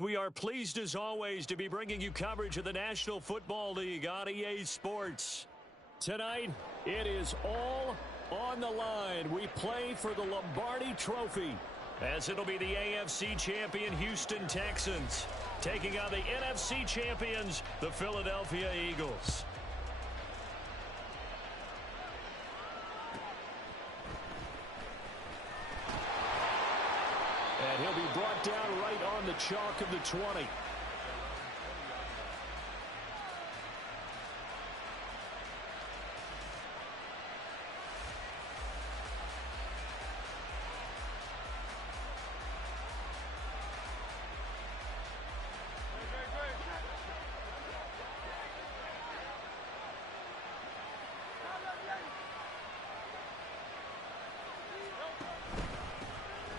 We are pleased as always to be bringing you coverage of the National Football League on EA Sports. Tonight, it is all on the line. We play for the Lombardi Trophy, as it'll be the AFC champion Houston Texans taking on the NFC champions, the Philadelphia Eagles. And he'll be brought down right on the chalk of the 20.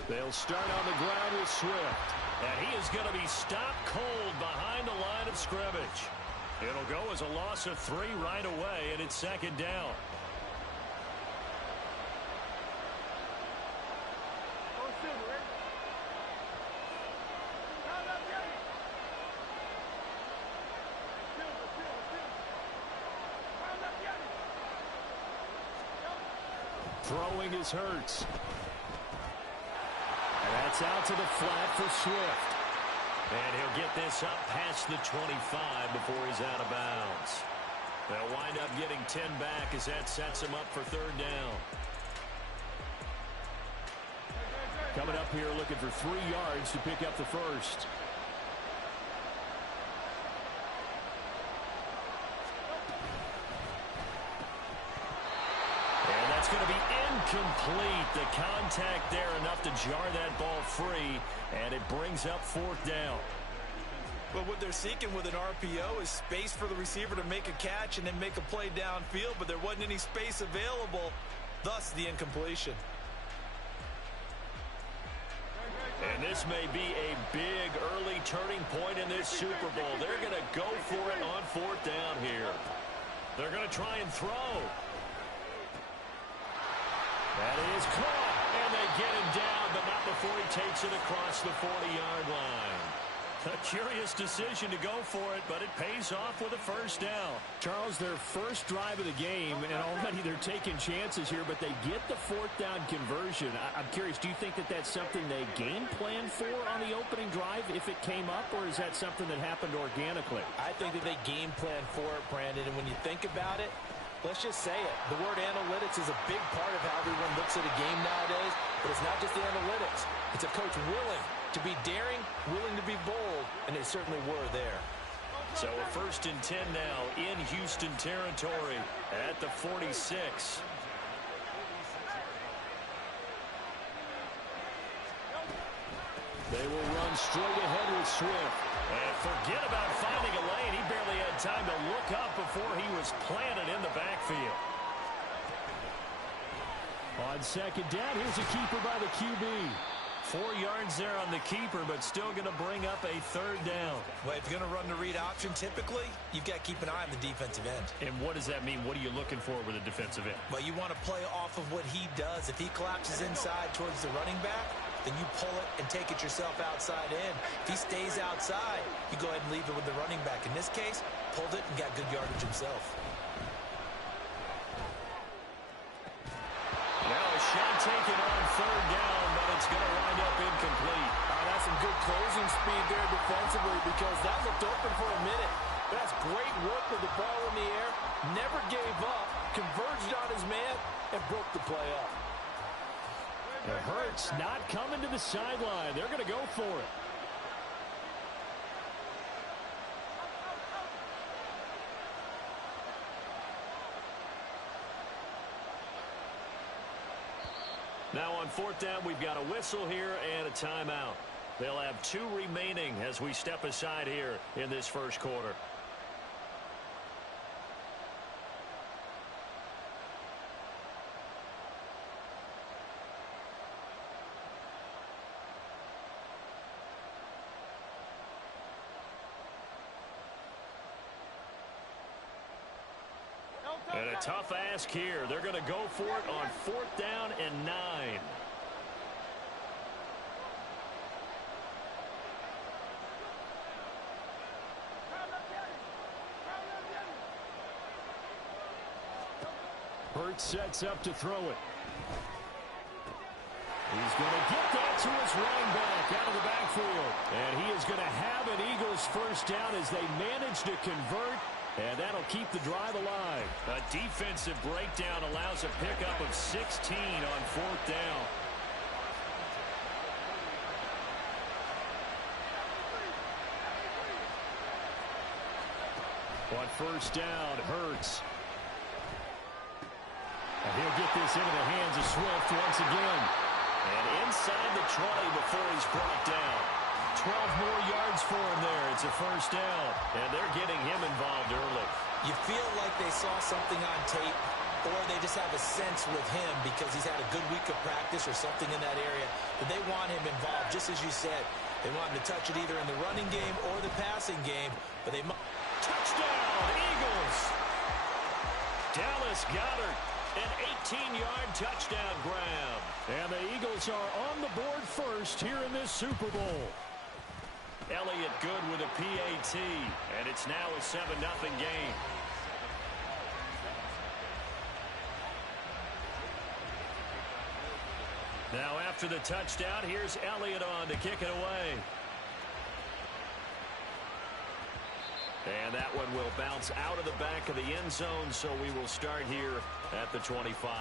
They'll start on the ground with Swift. And he is going to be stopped cold behind the line of scrimmage. It'll go as a loss of 3 right away, and it's second down. Throwing is Hurts. That's out to the flat for Swift. And he'll get this up past the 25 before he's out of bounds. They'll wind up getting 10 back as that sets him up for third down. Coming up here looking for 3 yards to pick up the first. Going to be incomplete. The contact there enough to jar that ball free, and it brings up fourth down. But what they're seeking with an RPO is space for the receiver to make a catch and then make a play downfield, but there wasn't any space available, thus the incompletion. And this may be a big early turning point in this Super Bowl. They're going to go for it on fourth down here. They're going to try and throw. That is caught, and they get him down, but not before he takes it across the 40-yard line. A curious decision to go for it, but it pays off with a first down. Charles, their first drive of the game, and already they're taking chances here, but they get the fourth down conversion. I'm curious, do you think that that's something they game planned for on the opening drive if it came up, or is that something that happened organically? I think that they game planned for it, Brandon, and when you think about it, let's just say it. The word analytics is a big part of how everyone looks at a game nowadays, but it's not just the analytics. It's a coach willing to be daring, willing to be bold, and they certainly were there. So a 1st and 10 now in Houston territory at the 46. They will run straight ahead with Swift. And forget about finding a lane. He barely had time to look up before he was planted in the backfield. On second down, here's a keeper by the QB. 4 yards there on the keeper, but still going to bring up a third down. Well, if you're going to run the read option, typically, you've got to keep an eye on the defensive end. And what does that mean? What are you looking for with a defensive end? Well, you want to play off of what he does. If he collapses inside towards the running back, then you pull it and take it yourself outside in. If he stays outside, you go ahead and leave it with the running back. In this case, pulled it and got good yardage himself. Now a shot taken on third down, but it's going to wind up incomplete. That's some good closing speed there defensively because that looked open for a minute. That's great work with the ball in the air. Never gave up, converged on his man, and broke the play up. It hurts not coming to the sideline. They're going to go for it. Now on fourth down, we've got a whistle here and a timeout. They'll have 2 remaining as we step aside here in this first quarter. And a tough ask here. They're going to go for it on fourth down and 9. Hurts sets up to throw it. He's going to get that to his running back out of the backfield. And he is going to have an Eagles first down as they manage to convert. And that'll keep the drive alive. A defensive breakdown allows a pickup of 16 on fourth down. On first down, Hurts. And he'll get this into the hands of Swift once again. And inside the 20 before he's brought down. 12 more yards for him there. It's a first down. And they're getting him involved early. You feel like they saw something on tape, or they just have a sense with him because he's had a good week of practice or something in that area that they want him involved, just as you said. They want him to touch it either in the running game or the passing game, but they must. Touchdown, Eagles! Dallas Goedert, an 18-yard touchdown grab. And the Eagles are on the board first here in this Super Bowl. Elliott good with a PAT, and it's now a 7-0 game. Now after the touchdown, here's Elliott on to kick it away. And that one will bounce out of the back of the end zone, so we will start here at the 25.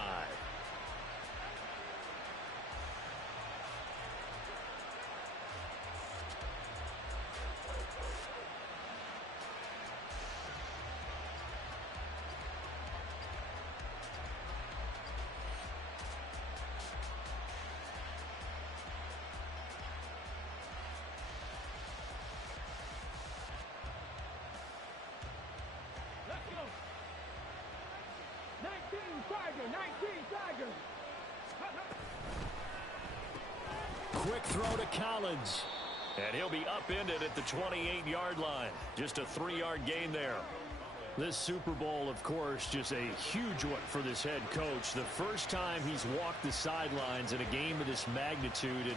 Quick throw to Collins. And he'll be upended at the 28-yard line. Just a 3-yard gain there. This Super Bowl, of course, just a huge one for this head coach. The first time he's walked the sidelines in a game of this magnitude. And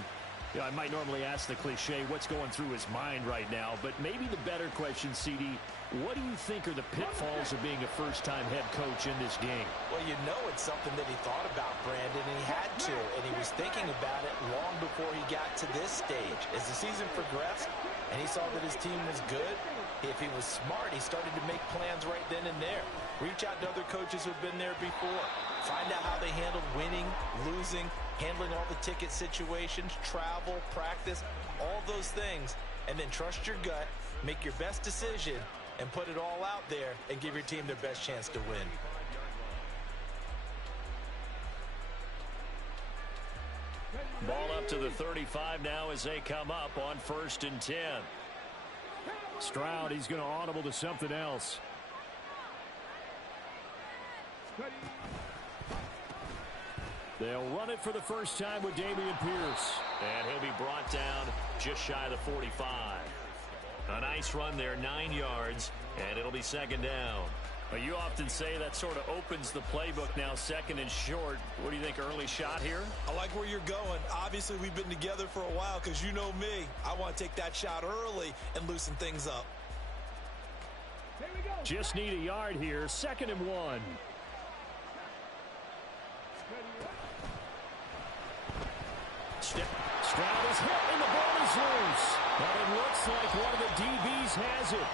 you know, I might normally ask the cliche, what's going through his mind right now? But maybe the better question, CD, what do you think are the pitfalls of being a first-time head coach in this game? Well, you know it's something that he thought about, Brandon, and he had to. And he was thinking about it long before he got to this stage. As the season progressed and he saw that his team was good, if he was smart, he started to make plans right then and there. Reach out to other coaches who've been there before. Find out how they handled winning, losing, handling all the ticket situations, travel, practice, all those things. And then trust your gut, make your best decision, and put it all out there and give your team their best chance to win. Ball up to the 35 now as they come up on 1st and 10. Stroud, he's going to audible to something else. They'll run it for the first time with Dameon Pierce. And he'll be brought down just shy of the 45. A nice run there, 9 yards, and it'll be 2nd down. But you often say that sort of opens the playbook now, 2nd and short. What do you think, early shot here? I like where you're going. Obviously, we've been together for a while because you know me. I want to take that shot early and loosen things up. Just need a yard here, 2nd and 1. Stroud is hit and the ball is loose. But it looks like one of the DBs has it.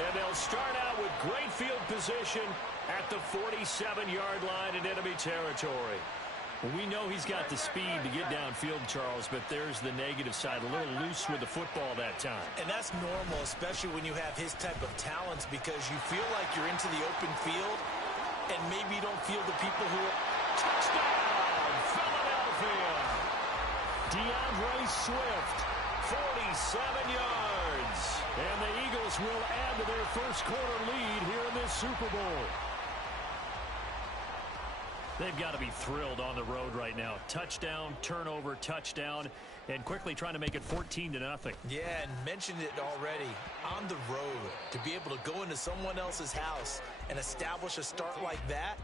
And they'll start out with great field position at the 47-yard line in enemy territory. Well, we know he's got the speed to get downfield, Charles, but there's the negative side. A little loose with the football that time. And that's normal, especially when you have his type of talents, because you feel like you're into the open field and maybe you don't feel the people who are... Touchdown, Philadelphia! DeAndre Swift, 47 yards. And the Eagles will add to their first quarter lead here in this Super Bowl. They've got to be thrilled on the road right now. Touchdown, turnover, touchdown, and quickly trying to make it 14-0. Yeah, and mentioned it already. On the road, to be able to go into someone else's house and establish a start like that,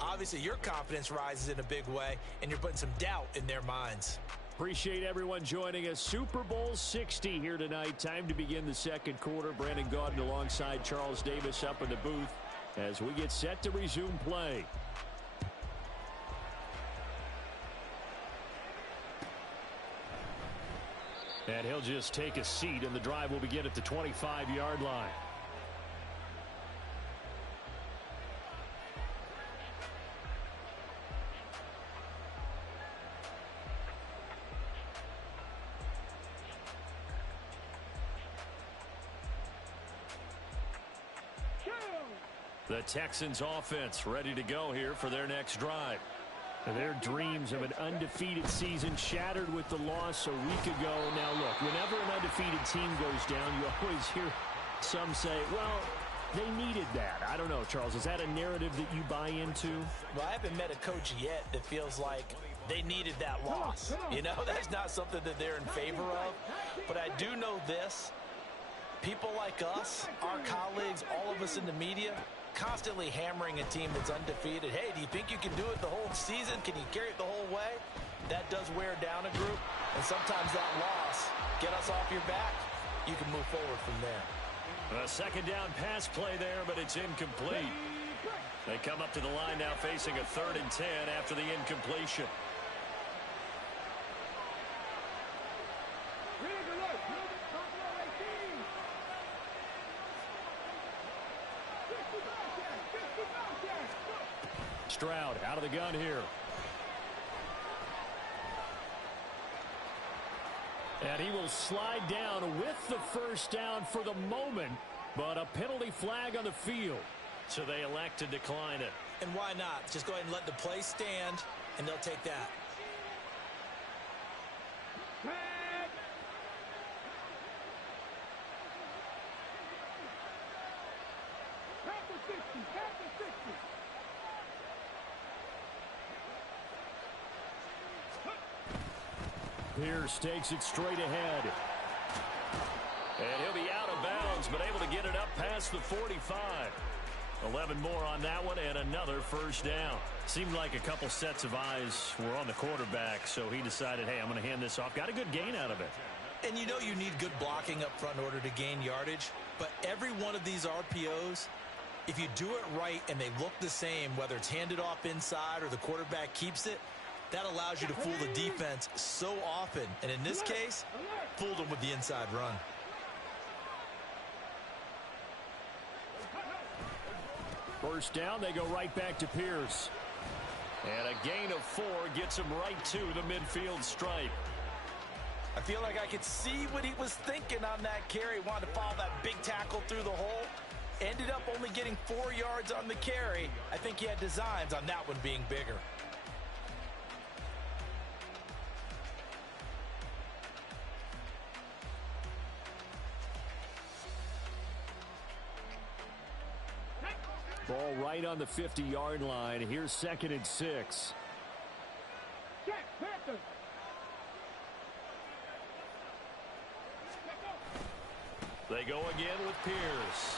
obviously your confidence rises in a big way, and you're putting some doubt in their minds. Appreciate everyone joining us. Super Bowl 60 here tonight. Time to begin the second quarter. Brandon Gaudin alongside Charles Davis up in the booth as we get set to resume play. And he'll just take a seat, and the drive will begin at the 25-yard line. The Texans offense ready to go here for their next drive. Their dreams of an undefeated season shattered with the loss a week ago. Now, look, whenever an undefeated team goes down, you always hear some say, well, they needed that. I don't know, Charles. Is that a narrative that you buy into? Well, I haven't met a coach yet that feels like they needed that loss. You know, that's not something that they're in favor of. But I do know this. People like us, our colleagues, all of us in the media, constantly hammering a team that's undefeated. Hey, do you think you can do it the whole season? Can you carry it the whole way? That does wear down a group, and sometimes that loss, get us off your back, you can move forward from there. A second down pass play there, but it's incomplete. They come up to the line now facing a 3rd and 10 after the incompletion. Stroud out of the gun here. And he will slide down with the first down for the moment, but a penalty flag on the field. So they elect to decline it. And why not? Just go ahead and let the play stand, and they'll take that. Pierce takes it straight ahead. And he'll be out of bounds, but able to get it up past the 45. 11 more on that one, and another first down. Seemed like a couple sets of eyes were on the quarterback, so he decided, hey, I'm going to hand this off. Got a good gain out of it. And you know you need good blocking up front in order to gain yardage, but every one of these RPOs, if you do it right and they look the same, whether it's handed off inside or the quarterback keeps it, that allows you to fool the defense so often. And in this case, fooled them with the inside run. First down, they go right back to Pierce. And a gain of 4 gets him right to the midfield stripe. I feel like I could see what he was thinking on that carry. Wanted to follow that big tackle through the hole. Ended up only getting 4 yards on the carry. I think he had designs on that one being bigger. Ball right on the 50-yard line. Here's 2nd and 6. They go again with Pierce.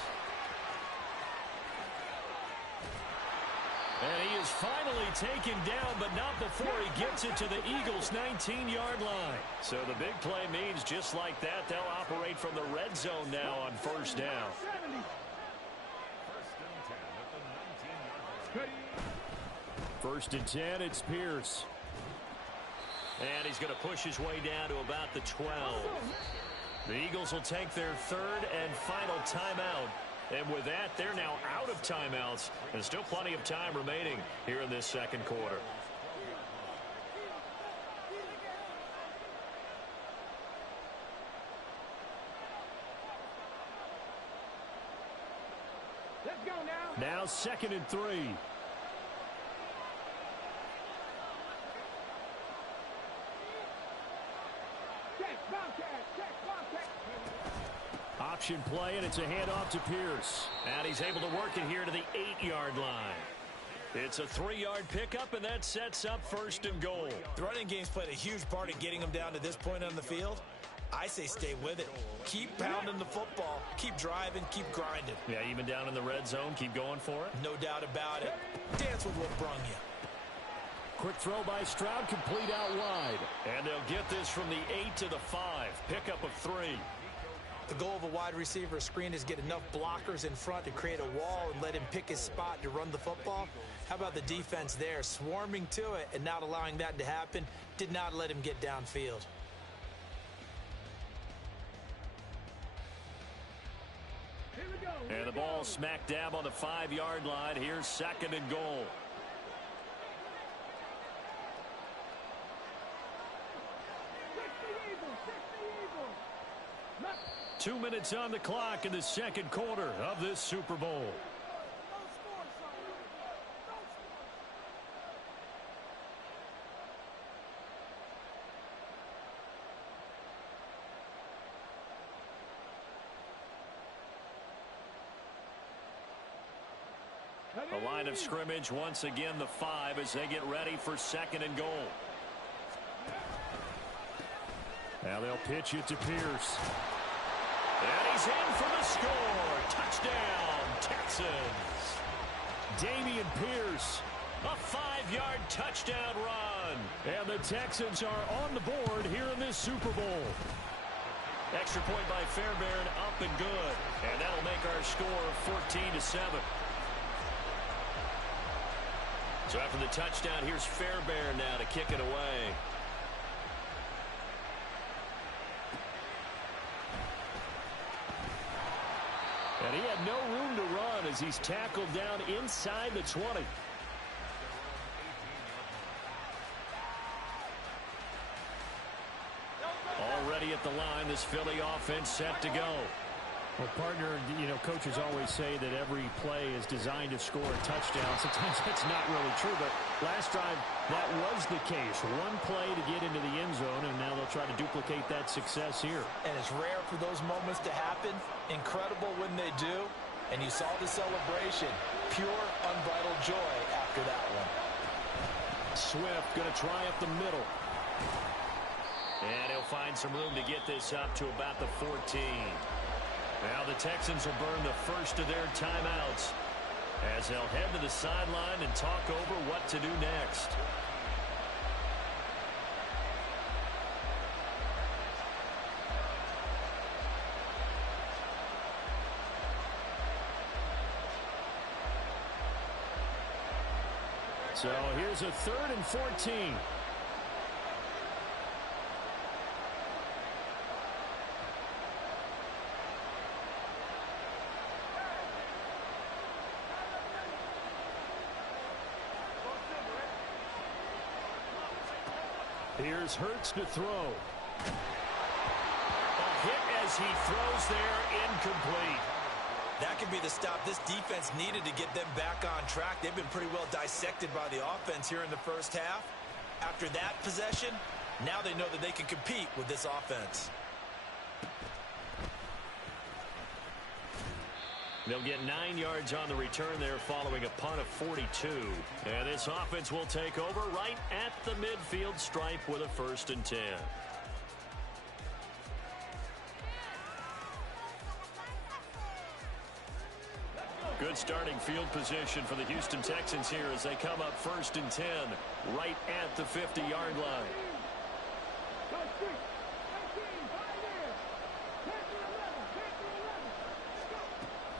And he is finally taken down, but not before he gets it to the Eagles' 19-yard line. So the big play means just like that, they'll operate from the red zone now on first down. 1st and 10, it's Pierce. And he's going to push his way down to about the 12. The Eagles will take their 3rd and final timeout. And with that, they're now out of timeouts. And still plenty of time remaining here in this second quarter. Let's go now. Now 2nd and 3. Option play, and it's a handoff to Pierce. And he's able to work it here to the 8-yard line. It's a 3-yard pickup, and that sets up 1st and goal. The running game's played a huge part in getting them down to this point on the field. I say stay with it. Keep pounding the football. Keep driving. Keep grinding. Yeah, even down in the red zone, keep going for it. No doubt about it. Dance with what brung you. Quick throw by Stroud, complete out wide. And they'll get this from the 8 to the 5. Pickup of 3. The goal of a wide receiver screen is get enough blockers in front to create a wall and let him pick his spot to run the football. How about the defense there, swarming to it and not allowing that to happen? Did not let him get downfield. And the ball smack dab on the 5-yard line. Here's 2nd and goal. Two minutes on the clock in the 2nd quarter of this Super Bowl. The line of scrimmage once again the 5 as they get ready for 2nd and goal. Now they'll pitch it to Pierce. And he's in for the score. Touchdown, Texans. Damian Pierce, a 5-yard touchdown run. And the Texans are on the board here in this Super Bowl. Extra point by Fairbairn, up and good. And that'll make our score 14-7. So after the touchdown, here's Fairbairn now to kick it away. And he had no room to run as he's tackled down inside the 20. Already at the line, this Philly offense set to go. Well, partner, you know, coaches always say that every play is designed to score a touchdown. Sometimes that's not really true, but last drive, that was the case. One play to get into the end zone, and now they'll try to duplicate that success here. And it's rare for those moments to happen. Incredible when they do. And you saw the celebration. Pure, unbridled joy after that one. Swift going to try up the middle. And he'll find some room to get this up to about the 14. Now the Texans will burn the first of their timeouts as they'll head to the sideline and talk over what to do next. So here's a 3rd and 14. Here's Hurts to throw. A hit as he throws there, incomplete. That could be the stop this defense needed to get them back on track. They've been pretty well dissected by the offense here in the first half. After that possession, now they know that they can compete with this offense. They'll get 9 yards on the return there following a punt of 42. And this offense will take over right at the midfield stripe with a 1st and 10. Good starting field position for the Houston Texans here as they come up 1st and 10 right at the 50-yard line.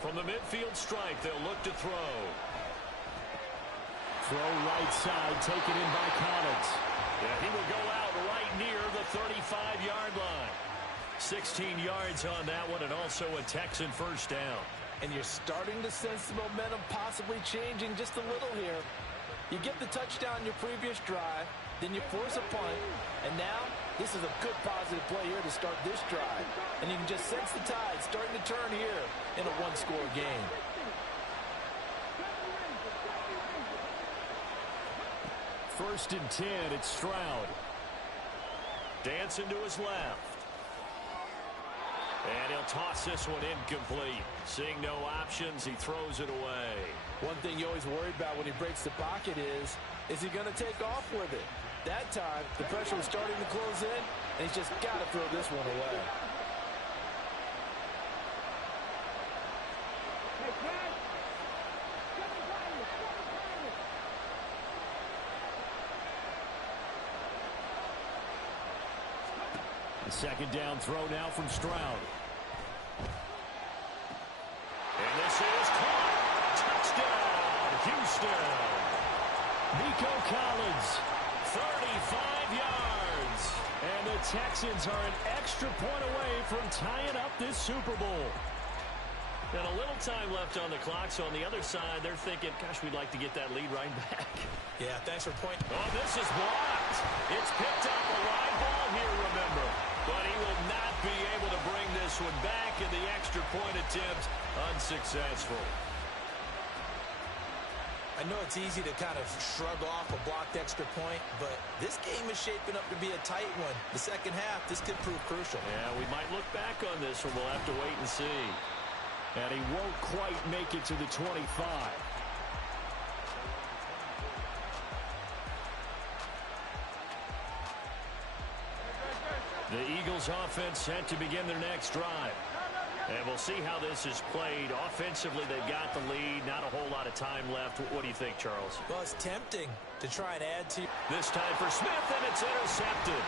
From the midfield stripe, they'll look to throw. Throw right side, taken in by Collins. Yeah, he will go out right near the 35-yard line. 16 yards on that one, and also a Texan 1st down. And you're starting to sense the momentum possibly changing just a little here. You get the touchdown in your previous drive, then you force a punt, and now this is a good positive play here to start this drive. And you can just sense the tide starting to turn here in a one-score game. First and 10, it's Stroud. Dancing to his left. And he'll toss this one incomplete. Seeing no options, he throws it away. One thing you always worry about when he breaks the pocket is he going to take off with it? That time, the pressure was starting to close in, and he's just got to throw this one away. The 2nd down throw now from Stroud. And this is caught. Touchdown, Houston. Nico Collins, 35 yards. And the Texans are an extra point away from tying up this Super Bowl. And a little time left on the clock, so on the other side, they're thinking, gosh, we'd like to get that lead right back. Yeah, thanks for pointing. Oh, this is blocked. It's picked up, a live ball here, remember. But he will not be able to bring this one back, and the extra point attempt unsuccessful. I know it's easy to kind of shrug off a blocked extra point, but this game is shaping up to be a tight one. The second half, this could prove crucial. Yeah, we might look back on this one. We'll have to wait and see. And he won't quite make it to the 25. The Eagles offense set to begin their next drive. And we'll see how this is played. Offensively, they've got the lead. Not a whole lot of time left. What do you think, Charles? Well, it's tempting to try and add to. This time for Smith, and it's intercepted.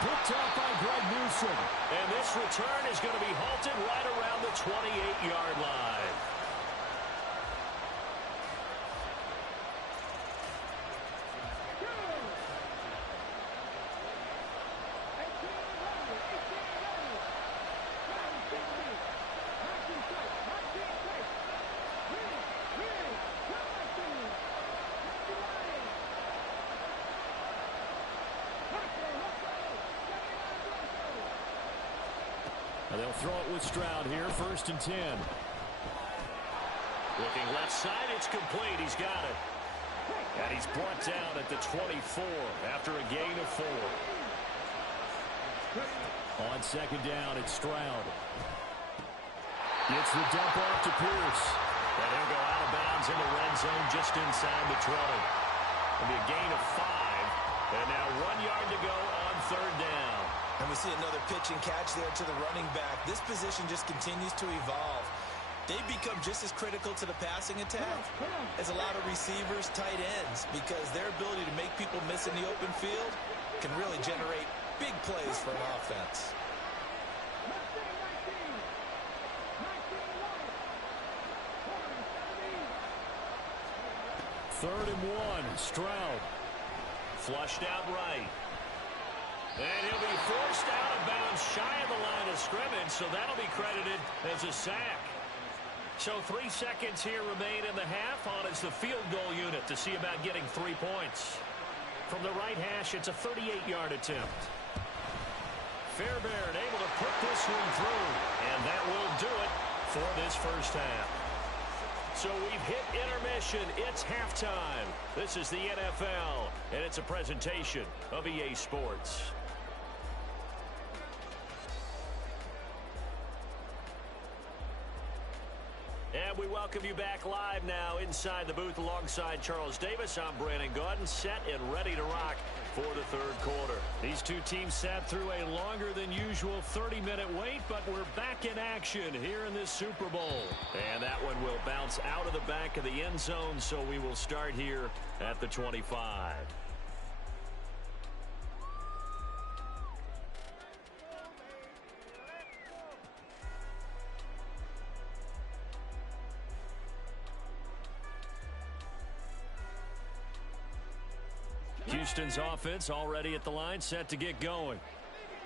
Picked up by Greg Newsom. And this return is going to be halted right around the 28-yard line. They'll throw it with Stroud here, 1st and 10. Looking left side, it's complete. He's got it. And he's brought down at the 24 after a gain of 4. On 2nd down, it's Stroud. Gets the dump off to Pierce. And he'll go out of bounds in the red zone just inside the 20. It'll be a gain of 5. And now 1 yard to go on 3rd down. And we see another pitch and catch there to the running back. This position just continues to evolve. They become just as critical to the passing attack as a lot of receivers, tight ends, because their ability to make people miss in the open field can really generate big plays for an offense. Third and 1, Stroud. Flushed out right. And he'll be forced out of bounds shy of the line of scrimmage, so that'll be credited as a sack. So 3 seconds here remain in the half on as the field goal unit to see about getting 3 points. From the right hash, it's a 38-yard attempt. Fairbairn able to put this one through, and that will do it for this first half. So we've hit intermission. It's halftime. This is the NFL, and it's a presentation of EA Sports. And we welcome you back live now inside the booth alongside Charles Davis. I'm Brandon Gaudin, set and ready to rock for the third quarter. These two teams sat through a longer than usual 30-minute wait, but we're back in action here in this Super Bowl. And that one will bounce out of the back of the end zone, so we will start here at the 25. Houston's offense already at the line, set to get going.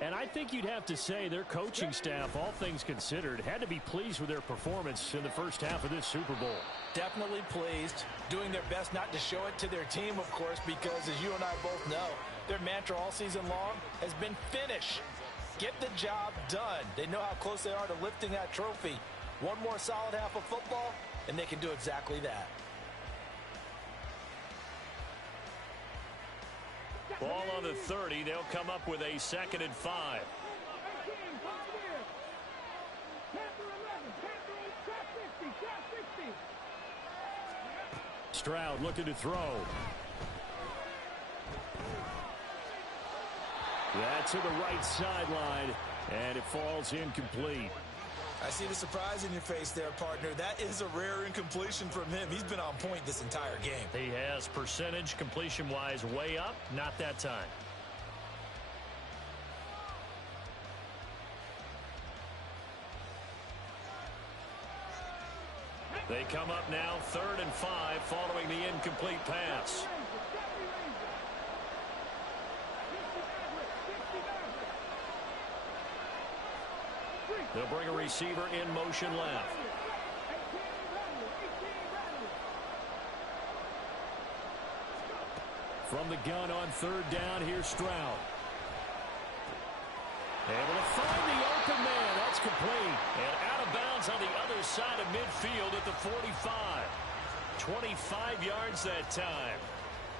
And I think you'd have to say their coaching staff, all things considered, had to be pleased with their performance in the first half of this Super Bowl. Definitely pleased, doing their best not to show it to their team, of course, because as you and I both know, their mantra all season long has been finish. Get the job done. They know how close they are to lifting that trophy. One more solid half of football, and they can do exactly that. Ball on the 30. They'll come up with a 2nd and 5. Stroud looking to throw. That's to the right sideline, and it falls incomplete. I see the surprise in your face there, partner. That is a rare incompletion from him. He's been on point this entire game. He has percentage completion-wise way up. Not that time. They come up now 3rd and 5 following the incomplete pass. They'll bring a receiver in motion left. the gun on third down. Here's Stroud. Able to find the open man. That's complete. And out of bounds on the other side of midfield at the 45. 25 yards that time.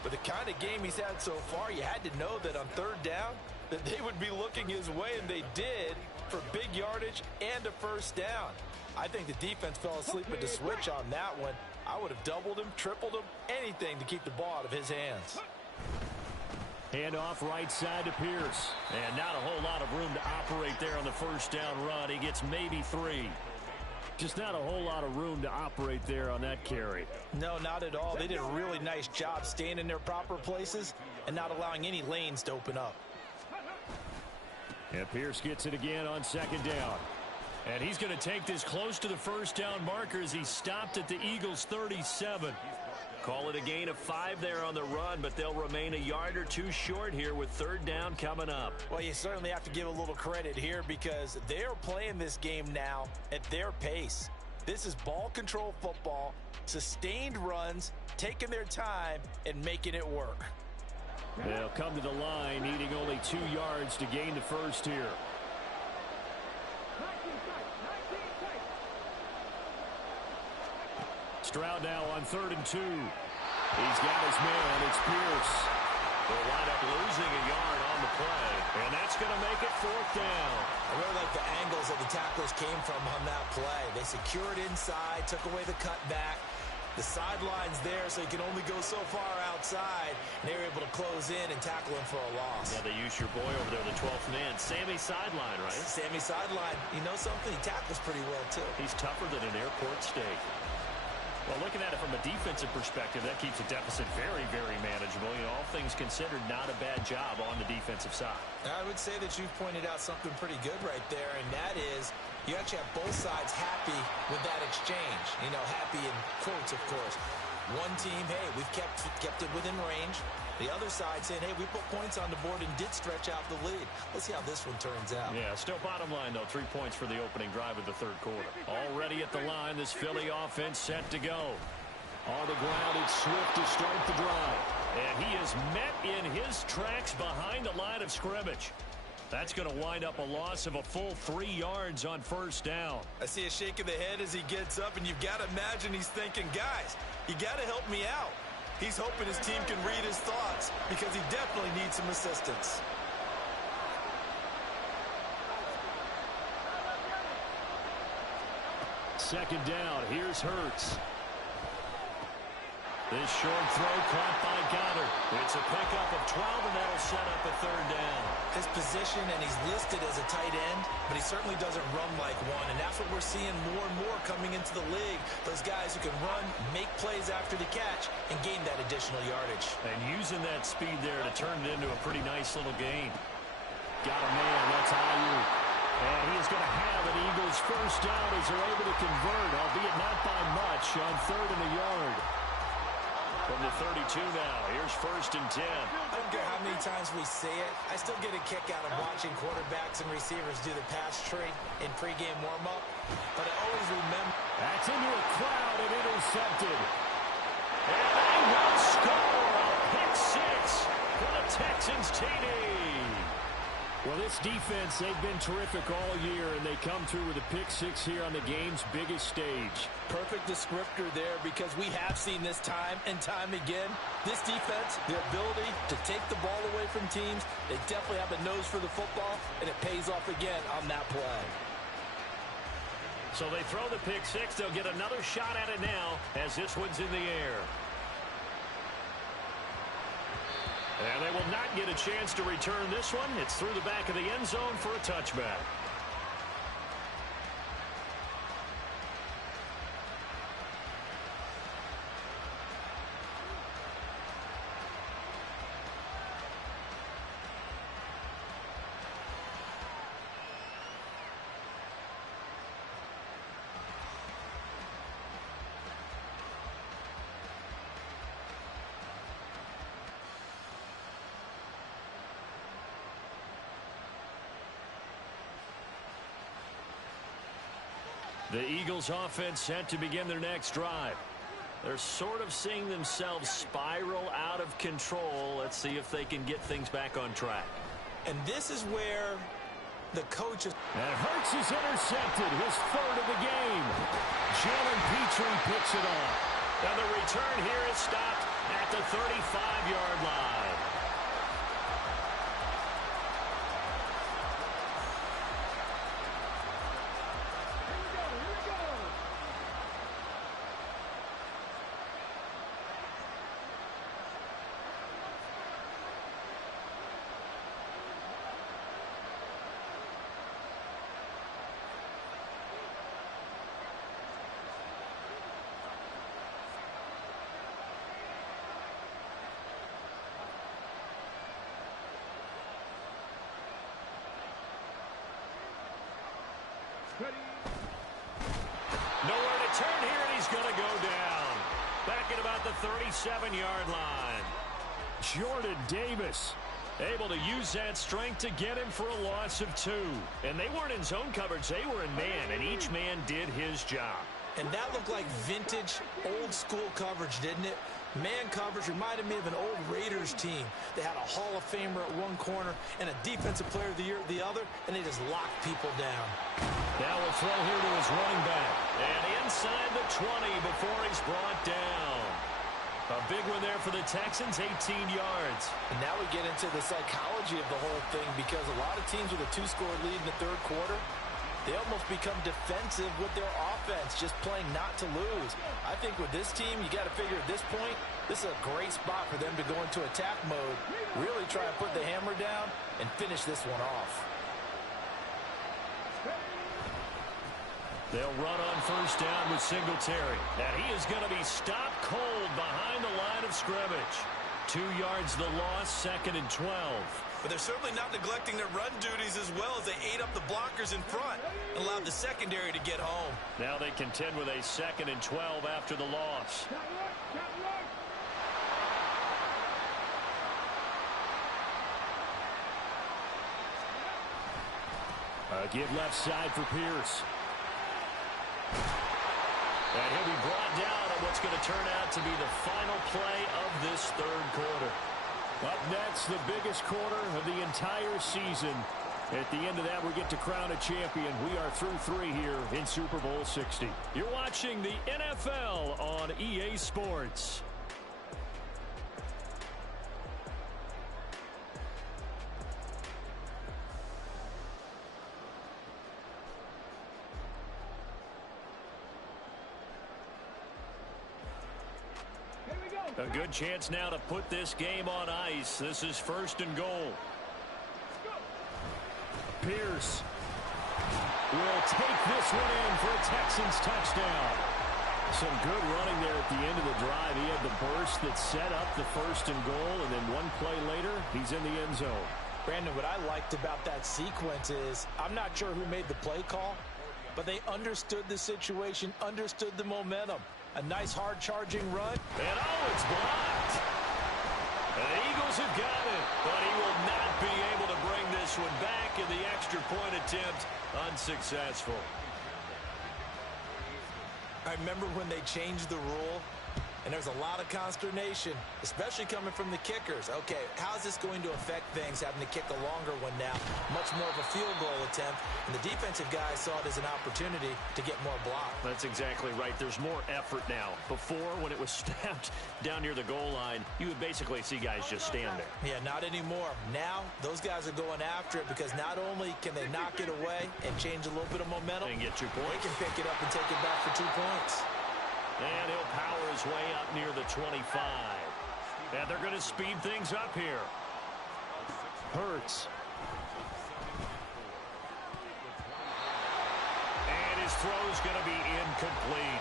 With the kind of game he's had so far, you had to know that on third down that they would be looking his way, and they did, for big yardage and a first down. I think the defense fell asleep with the switch on that one. I would have doubled him, tripled him, anything to keep the ball out of his hands. Hand off right side to Pierce. And not a whole lot of room to operate there on the first down run. He gets maybe 3. Just not a whole lot of room to operate there on that carry. No, not at all. They did a really nice job staying in their proper places and not allowing any lanes to open up. And Pierce gets it again on second down. And he's going to take this close to the first down marker as he stopped at the Eagles' 37. Call it a gain of 5 there on the run, but they'll remain a yard or 2 short here with third down coming up. Well, you certainly have to give a little credit here because they're playing this game now at their pace. This is ball control football, sustained runs, taking their time, and making it work. They'll come to the line, needing only 2 yards to gain the first here. Stroud now on 3rd and 2. He's got his man. It's Pierce. They'll wind up losing a yard on the play, and that's going to make it 4th down. I really like the angles that the tacklers came from on that play. They secured inside, took away the cutback. The sideline's there, so he can only go so far outside, and they were able to close in and tackle him for a loss. Yeah, they use your boy over there, the 12th man. Sammy Sideline, right? Sammy Sideline. You know something? He tackles pretty well, too. He's tougher than an airport steak. Well, looking at it from a defensive perspective, that keeps the deficit very, very manageable. You know, all things considered, not a bad job on the defensive side. I would say that you've pointed out something pretty good right there, and that is you actually have both sides happy with that exchange. You know, happy in quotes, of course. One team, hey, we've kept it within range. The other side saying, hey, we put points on the board and did stretch out the lead. Let's see how this one turns out. Yeah, still bottom line, though, 3 points for the opening drive of the third quarter. Already at the line, this Philly offense set to go. On the ground, it's Swift to start the drive. And he is met in his tracks behind the line of scrimmage. That's going to wind up a loss of a full 3 yards on first down. I see a shake of the head as he gets up, and you've got to imagine he's thinking, guys, you got to help me out. He's hoping his team can read his thoughts because he definitely needs some assistance. Second down, here's Hurts. This short throw caught by Goddard. It's a pickup of 12, and that'll set up a third down. His position, and he's listed as a tight end, but he certainly doesn't run like one, and that's what we're seeing more and more coming into the league. Those guys who can run, make plays after the catch, and gain that additional yardage. And using that speed there to turn it into a pretty nice little game. Got a man, that's Ayuk. And he is going to have an Eagles first down as they're able to convert, albeit not by much, on 3rd and a yard. From the 32 now, here's 1st and 10. I don't care how many times we say it, I still get a kick out of watching quarterbacks and receivers do the pass tree in pregame warm-up, but I always remember. That's into a crowd and intercepted. And they will score a pick 6 for the Texans TD. Well, this defense, they've been terrific all year, and they come through with a pick 6 here on the game's biggest stage. Perfect descriptor there because we have seen this time and time again. This defense, their ability to take the ball away from teams, they definitely have a nose for the football, and it pays off again on that play. So they throw the pick 6. They'll get another shot at it now as this one's in the air. And they will not get a chance to return this one. It's through the back of the end zone for a touchback. The Eagles offense set to begin their next drive. They're sort of seeing themselves spiral out of control. Let's see if they can get things back on track. And this is where the coach is... And Hurts is intercepted, his third of the game. Jalen Petrie picks it off. And the return here is stopped at the 35-yard line. Nowhere to turn here, and he's going to go down. Back at about the 37-yard line. Jordan Davis able to use that strength to get him for a loss of 2. And they weren't in zone coverage. They were in man, and each man did his job. And that looked like vintage, old-school coverage, didn't it? Man coverage reminded me of an old Raiders team. They had a Hall of Famer at one corner and a Defensive Player of the Year at the other, and they just locked people down. Now we'll throw here to his running back. And inside the 20 before he's brought down. A big one there for the Texans, 18 yards. And now we get into the psychology of the whole thing, because a lot of teams with a 2-score lead in the third quarter, they almost become defensive with their offense, just playing not to lose. I think with this team, you got to figure at this point, this is a great spot for them to go into attack mode, really try and put the hammer down and finish this one off. They'll run on first down with Singletary. And he is going to be stopped cold behind the line of scrimmage. 2 yards the loss, 2nd and 12. But they're certainly not neglecting their run duties as well, as they ate up the blockers in front and allowed the secondary to get home. Now they contend with a 2nd and 12 after the loss. Give left side for Pierce. And he'll be brought down on what's going to turn out to be the final play of this third quarter. Up next, the biggest quarter of the entire season. At the end of that, we get to crown a champion. We are through 3 here in Super Bowl 60. You're watching the NFL on EA Sports. A good chance now to put this game on ice. This is 1st and goal. Pierce will take this one in for a Texans touchdown. Some good running there at the end of the drive. He had the burst that set up the 1st and goal, and then one play later, he's in the end zone. Brandon, what I liked about that sequence is, I'm not sure who made the play call, but they understood the situation, understood the momentum. A nice hard-charging run. And it's blocked. The Eagles have got it, but he will not be able to bring this one back, and the extra point attempt unsuccessful. I remember when they changed the rule, and there's a lot of consternation, especially coming from the kickers. Okay, how's this going to affect things, having to kick a longer one now? Much more of a field goal attempt, and the defensive guys saw it as an opportunity to get more block. That's exactly right. There's more effort now. Before, when it was snapped down near the goal line, you would basically see guys just stand there. Yeah, not anymore. Now, those guys are going after it, because not only can they knock it away and change a little bit of momentum, and get 2 points, they can pick it up and take it back for 2 points. And he'll power his way up near the 25. And they're going to speed things up here. Hurts. And his throw's going to be incomplete.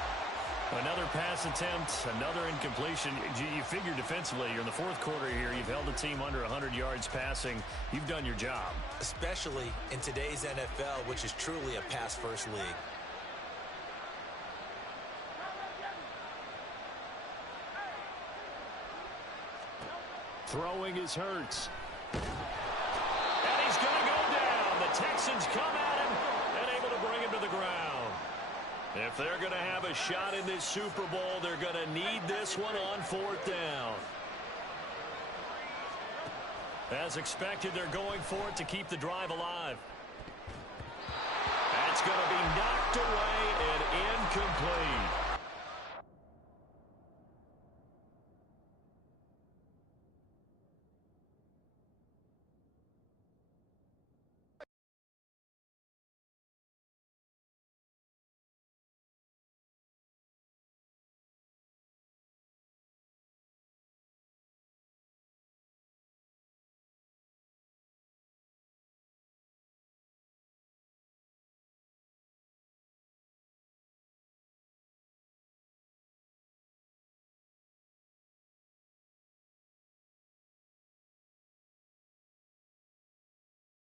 Another pass attempt, another incompletion. You figure defensively, you're in the 4th quarter here. You've held the team under 100 yards passing. You've done your job. Especially in today's NFL, which is truly a pass-first league. Throwing is Hurts. And he's going to go down. The Texans come at him and able to bring him to the ground. And If they're going to have a shot in this Super Bowl, they're going to need this one on 4th down. As expected, they're going for it to keep the drive alive. That's going to be knocked away and incomplete.